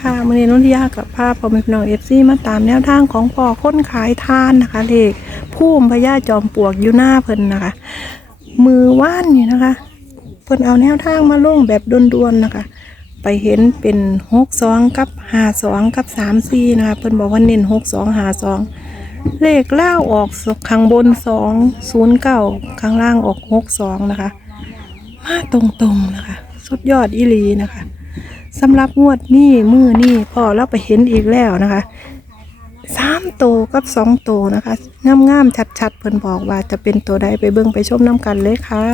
ค่ะมื่อนี้นุ่นทิยากับภาพพอม่พี่น้องเอฟซีมาตามแนวทางของพ่อค้นขายทานนะคะเลขพุ่มพญาจอมปลวกอยู่หน้าเพิ่นนะคะ มือว่านนี่นะคะ เพิ่นเอาแนวทางมาลงแบบด่วนๆนะคะ ไปเห็นเป็นหกสองกับห้าสองกับสามสี่นะคะเพิ่นบอกว่าเน้นหกสองห้าสองเลขล่าออกข้างบนสองศูนย์เก้าข้างล่างออกหกสองนะคะ มาตรงๆนะคะ สุดยอดอีลีนะคะ สำหรับงวดนี้มือนี่พอเราไปเห็นอีกแล้วนะคะสามโตวกับสองโตวนะคะงามงามๆชัดๆเพิ่นบอกว่าจะเป็นตัวใดไปเบิ่งไปชมน้ำกันเลยค่ะ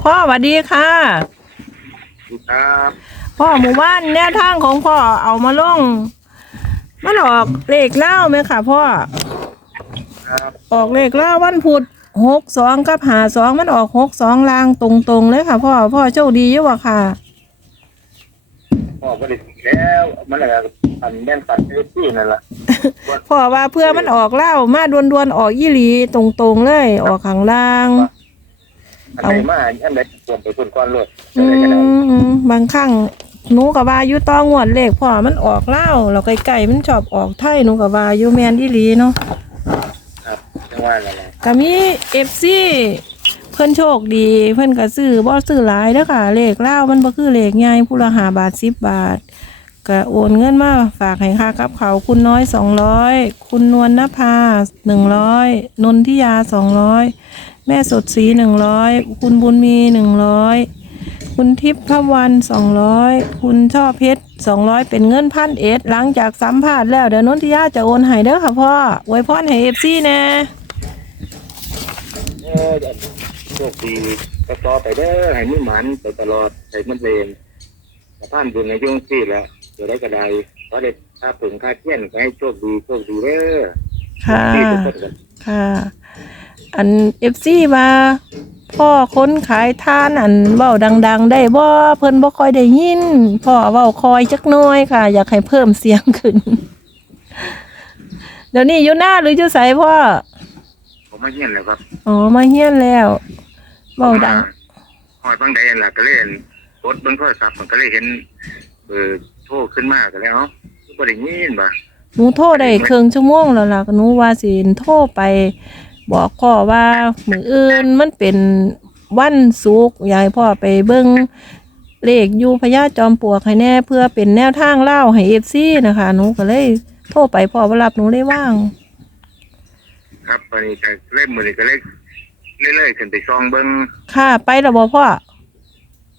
พ่อสวัสดีค่ะ ครับ พ่อหมู่บ้านแนวทางของพ่อเอามาลงมันออกเลขเล่าไหมค่ะพ่อครับออกเลขเล่าวันพุธหกสองกับหาสองมันออกหกสองลางตรงๆเลยค่ะ พ่อพ่อโชคดีเยอะวะค่ะพ่อก็ได้สิแล้วมันอะไรอันแม่นตัดเอฟซี่นั่นแหละพ่อว่าเพื่อมันออกเล่ามาดวนๆออกยี่หลีตรงๆเลย ออกข้างล่างอันไหนมาอันไหนรวมไปคนก้อนรถอือะไรกันได้มบางครั้ง หนูกับว่าอยู่ต้องวดเลขพ่อมันออกเล่าเราไก่ๆมันชอบออกไทยหนูกับว่าอยู่แมนยี่หลีเนาะครับจังว่าอะไรล่ะก็มีเอฟซีเพิ่นโชคดี เพิ่นก็ซื้อบ่ซื้อหลายเด้อค่ะเลขเล่าวมันบ่คือเลขใหญ่ผู้ละ5บาท10บาทก็โอนเงินมาฝากให้ค่ากับเขาวคุณน้อย200คุณนวลนภา100นนทิยา200แม่สดศรี100คุณบุญมี100 คุณทิพย์พวัน200คุณช่อเพชร200เป็นเงินพันเอ็ดหลังจากสัมภาษณ์แล้วเดี๋ยวนนทิยาจะโอนให้เด้อค่ะพ่อไว้พรให้ FC แน่เออโชคดีก็ต่อไปเด้อให้มือหมันไปตลอดให้มันเรียนแต่ท่านบุญในช่วงที่แล้วเดี๋ยวได้กระไดเพราะเด็กค่าผงค่าเที่ยนก็ให้โชคดีโชคดีเด้อค่ะที่ทุกคนกันค่ะ อันเอฟซีมาพ่อค้นขายท่านอันเว้าดัง ๆ ได้บ่เพิ่นบ่ค่อยได้ยินพ่อเว้าคอยจักหน้อยค่ะ อยากให้เพิ่มเสียงขึ้น เดี๋ยวนี้อยู่หน้าหรืออยู่ไสพ่อผมมาเยี่ยนแล้วครับอ๋อมาเฮียนแล้วเว้าดังหอยบางใดนั่นล่ะก็เลยเห็นรถเบนโทรศัพท์มันก็เลยเห็นเออโทรขึ้นมาก็แล้วก็ได้ยินบ่หนูโทรได้ครึ่งชั่วโมงแล้วล่ะหนูว่าสิโทรไป บอกพ่อว่ามื้ออื่นมันเป็นวันศุกร์อยากให้พ่อไปเบิ่งเลขอยู่พญาจอมปลวกให้แน่เพื่อเป็นแนวทางเล่าให้ FC นะคะหนูก็เลยโทรไปพ่อบ่รับหนูเลยว่าง ครับวันนี้ก็เล่นมือนี้ก็เล่นเรื่อยๆขึ้นไปซองเบิ้งค่ะ ไปแล้วบ่พ่อ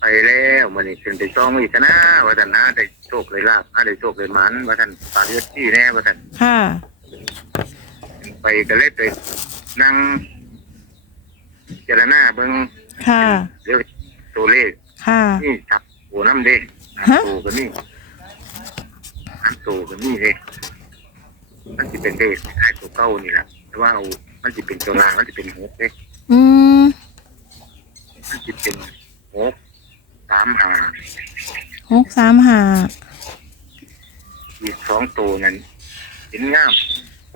ไปแล้วมันนี้ขึ้นไปซองอีกนะว่าท่านนะได้โชคเลยลาบได้โชคเลยหมันว่าท่านปากเอฟที่แน่ว่าท่านค่ะ ไปก็เลยไป นั่งเจรณาเบิ้งค่ะเดี๋ยวตัวเลขค่ะ นี่จับโหน้ำเด้ฮะโตกันนี่อันโตกันนี่เลยมันจะเป็นเลขคล้ายตัวเก้านี่แหละแต่ว่าเอามันจะเป็นตัวรางมันจะเป็นหกเด้อืมมันจะเป็นหกสามหาหกสามห้าอีกสองตัวนั้นเห็นงาม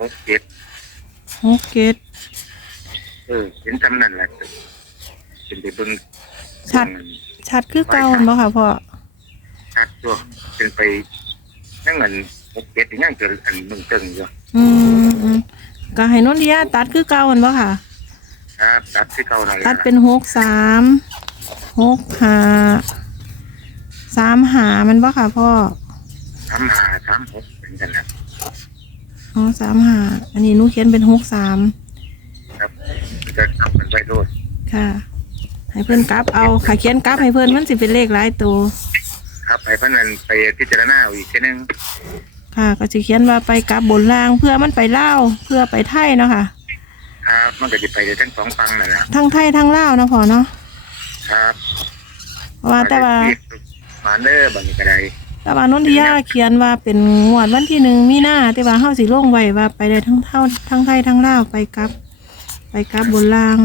หกเจ็ดหกเจ็ด เออเห็นจำนั่นแหละเป็นไปเบิ่งชัด ชัดคือเก่าบ่ค่ะพ่อชัดตัวเป็นไปนั่งเงินหกเจ็ดยังเกิดอันหนึ่งเตึงอยู่อืมอืมก็ให้นนทิยาตัดคือเก่าหั่นบ่ค่ะ ครับตัดที่เก่านั่นแหละตัดเป็นหกสามหกห้าสามหามันบ่ค่ะพ่อสามหาสามหกเป็นกันนะอ๋อสามหาอันนี้หนูเขียนเป็นหกสามครับ จะทำกันไปโดดค่ะ ให้เพื่อนกลับเอาค่ะเขียนกลับให้เพื่อนมันสิเป็นเลขหลายตัว ครับไปพันนั้นไปพิจารณาเอาอีกแค่นึงค่ะ ก็สิเขียนว่าไปกลับบนล่างเพื่อมันไปเล่าวเพื่อไปไทยเนาะค่ะ ครับมันก็จะไปได้ทั้งสองฟังนั่นแหละทั้งไทยทั้งเล่าวเนาะพอเนาะครับเพราะว่าแต่ว่า มาเด้อบัดนี้ก็ได้แต่ว่านนทิยาเขียนว่าเป็นงวดวันที่หนึ่งมีหน้าแต่ว่าเฮาสิลงไว้ว่าไปได้ทั้งเท่าทั้งไทยทั้งลาวไปกลับ ไปกลับบนล่าง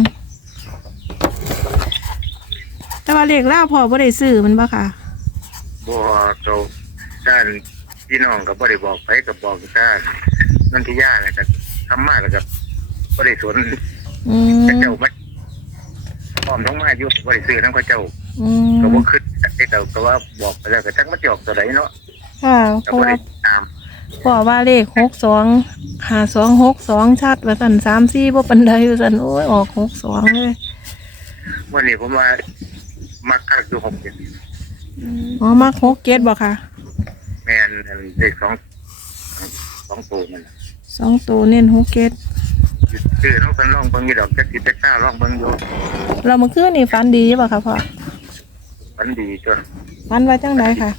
แต่ว่าเลขลาวพอบ่ได้ซื้อมันบ่ค่ะบัวโจด้านพี่น้องก็บ่ได้บอกไปก็บอกด้านนันทิยาแหละก็ทำมาแล้วก็บ่ได้สนอืมแต่เจ้ามาพร้อมทั้งมาอยู่บ่ได้ซื้อทั้งเขาเจ้าอืมก็บ่คิดแต่เจ้าก็ว่าบอกไปแล้วก็จักมาจอกตัวใดเนาะค่ะก็เพราะบ่ว่าได้ตาม พ่อว่าเลขหกสองหาสองหกสองชัดว่าสันสามสี่บ่ปันใดว่าสันโอ้ยออกหกสองเลยวันนี้ผมว่ามักคักอยู่หกเจ็ดอ๋อมักหกเกตบ่ค่ะ แม่นอันเลขสองสองตัวมันน่ะสองตัวเน้นหกเกตซื้อน้องคนลองเบิ่งอยู่ดอกจักสิจักซ่าลองเบิ่งอยู่เราเมื่อคืนนี่ฝันดีบ่ค่ะพ่อมันดีจนฝันว่าจังไดค่ะ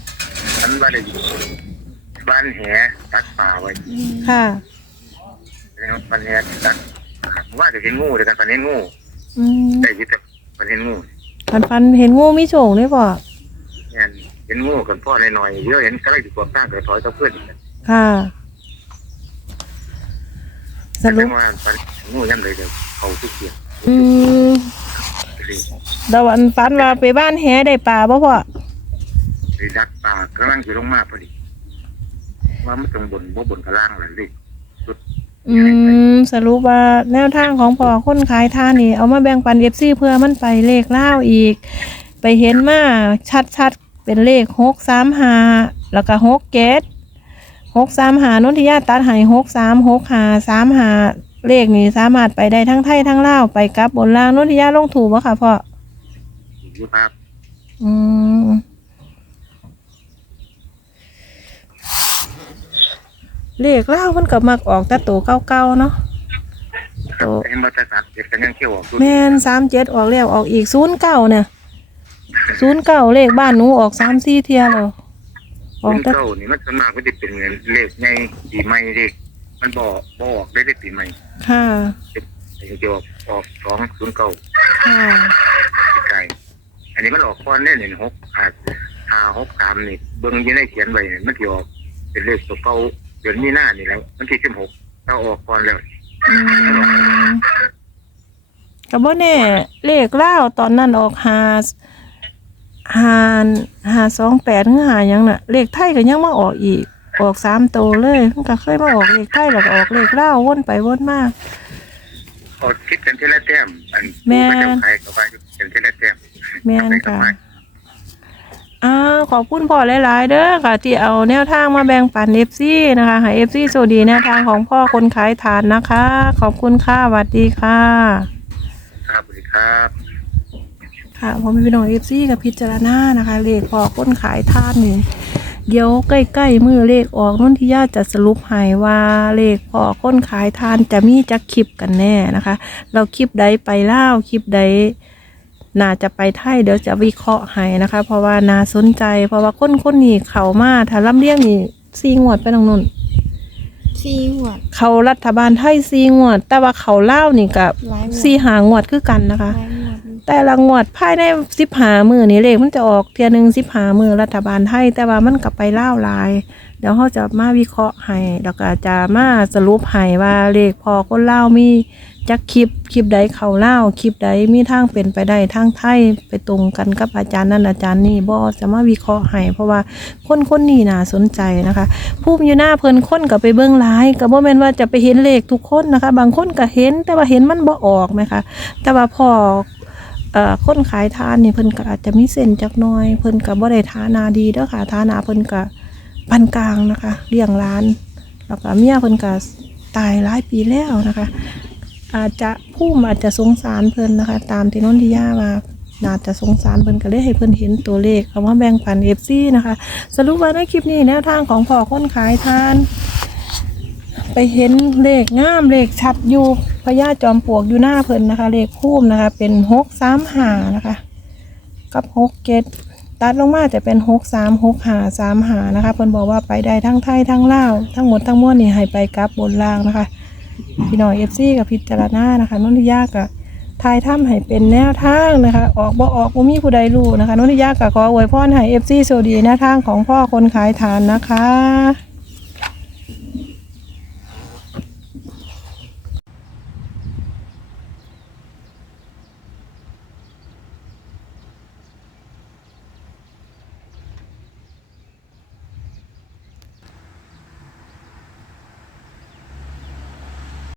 มันว่าได้ บ้านแหตักป่าไว้ค่ะ บ้านแหตักว่าจะเห็นงูเดี๋ยวกันฝันเห็นงูอืมได้ยินแต่ฝันเห็นงูฝันฝันเห็นงูมีโฉงด้วยพ่อเนี่ยเห็นงูกันพ่อหน่อยๆเยอะเห็นก็เลยอยู่กวางสร้างกระถอยกับเพื่อนค่ะ สรุปว่าฝันงูยังเลยเดี๋ยวเขาทุกเสียงอืมสิดาวันฝันว่าไปบ้านแหได้ปลาบ่พ่อไปดักป่ากำลังจะลงมาพอดี ว่ามันตรงบนบ่บนกระล่างเลยดิอืมสรุปว่าแนวทางของพ่อคนขายท่านี่ เอามาแบ่งปันเอฟซีเพื่อมันไปเลขเล่าวอีก ไปเห็นมาชัดๆ เป็นเลขหกสามหาแล้วก็หกเกตหกสามหานนทิยาตัดใหายหกสามหกหาสามหาเลขนี้สามารถไปได้ทั้งไทยทั้งลาวไปกลับบนล่างนนทิยาลงถูกปะค่ะพ่ออยู่ภาพอืม เลขเล่าวมันก็มักออกแต่ตัวเก่าๆเนาะโอ้เห็นมาแต่สัตว์เด็กกันยังเที่ยวออกสุดแม่นสามเจ็ดออกแล้วออกอีกศูนย์เก้าเนี่ยศูนย์เก้าเลขบ้านหนูออกสามสี่เทียแล้วอคุอกณแต่เก้านี่มันส่วนมากก็จะเป็นเงินเลขในปีใหม่เลขมันบอกบอกได้ได้ปีใหม่ค่ะจะออกออกสองศูนย์เก้าค่ะไก่อันนี้มันออกก้อนเนี่ยหนึ่งหกห้าห้าหกสามนี่เบิ้งอยี่ในเขียนไว้เนี่ยมันที่ออกเป็นเลขตัวเก่า เดือนมีหน้านี่แล้วมันที่สิบหกเราออกก่อนแล้วอืมกับว่าแน่เลขเล่าวตอนนั้นออกหาหาหาสองแปดหรือหาหยังน่ะ เลขไทยก็ยังมาออกอีก ออกสามโตวเลยมันก็เคยมาออกเลขไทยแล้วก็ออกเลขเล่าววนไปวนมา ออกคิดกันทีละแต้มอันแม่ ผู้ก็จะขายกับว่ากันทีละแต้มแม่นค่ะ อ้าวขอบคุณพ่อหลาย ๆ เด้อค่ะ ที่เอาแนวทางมาแบ่งปันเอฟซีนะคะให้เอฟซีโซดีแนวทางของพ่อคนขายฐานนะคะ ขอบคุณค่ะสวัสดีค่ะ ครับสวัสดีครับ ค่ะพอมีพี่น้องเอฟซีกับพิจารณานะคะเลขพ่อคนขายทานนี่เดี๋ยวใกล้ๆมือเลขออกนุ่นที่ญาติจะสรุปให้ว่าเลขพ่อคนขายทานจะมีจักคลิปกันแน่นะคะ เราคลิปใดไปเล่าวคลิปใด น่าจะไปไทยเดี๋ยวจะวิเคราะห์ให้นะคะ เพราะว่าน่าสนใจ เพราะว่าคนคนนี้เขามาถ้าลำเลียงนี่ซีงวดไปตรงนู้นสี่หัวด เขารัฐบาลไทยซีงวด แต่ว่าเขาเล่าวนี่กับหลายหัวด ซีหางวดคือกันนะคะหลายหัวดแต่ละงวดภายในสิบหามือนี่เลขมันจะออกเทียหนึ่งสิบหามือรัฐบาลไทยแต่ว่ามันกลับไปเล่าวหลาย เดี๋ยวเขาจะมาวิเคราะห์ให้แล้วก็จะมาสรุปให้ว่าเลขพอคนเล่าวมี จักคลิปคลิปใดเขาเล่าคลิปใดมีทางเป็นไปได้ทางไทยไปตรงกันกับอาจารย์นั่นอาจารย์นี่บอจะมาวิเคราะห์ให้เพราะว่าคนคนนี้น่าสนใจนะคะผู้อยู่หน้าเพิ่นคนก็ไปเบิ่งหลายก็บ่แม่นว่าจะไปเห็นเลขทุกคนนะคะ บางคนก็เห็นแต่ว่าเห็นมันบ่ออกไหมคะแต่ว่าพอเอ่อคนขายทานนี่เพิ่นก็อาจจะมีเส้นจักน้อย เพิ่นก็บ่ได้ฐานาดีเด้อค่ะฐานาเพิ่นก็ปานกลางนะคะเลี้ยงร้าน แล้วก็เมียเพิ่นก็ตายหลายปีแล้วนะคะ อาจจะผู้มอาจจะสงสารเพิ่นนะคะ ตามที่นนทิยาว่าน่าจะสงสารเพิ่นก็เลยให้เพิ่นเห็นตัวเลขเอามาแบ่งปัน FC นะคะ สรุปว่าในคลิปนี้แนวทางของพ่อคนขายทาน ไปเห็นเลขงามเลขชัดอยู่พญาจอมปลวกอยู่หน้าเพิ่นนะคะ เลขคู่มนะคะ เป็นหกสามหานะคะ กับหกเกตตัดลงมาจะเป็นหกสามหกหาสามหานะคะเพิ่นบอกว่าไปได้ทั้งไทยทั้งลาวทั้งหมดทั้งมวลนี่ให้ไปกับบนล่างนะคะ พี่น้องเอฟซีกับพิจารณานะคะนนทิยากับทายถ้ำให้เป็นแนวทางนะคะ ออกบ่ออกบ่มีผู้ใดรู้นะคะนนทิยากับขออวยพรให้เอฟซีโซดีแนวทางของพ่อคนขายฐานนะคะ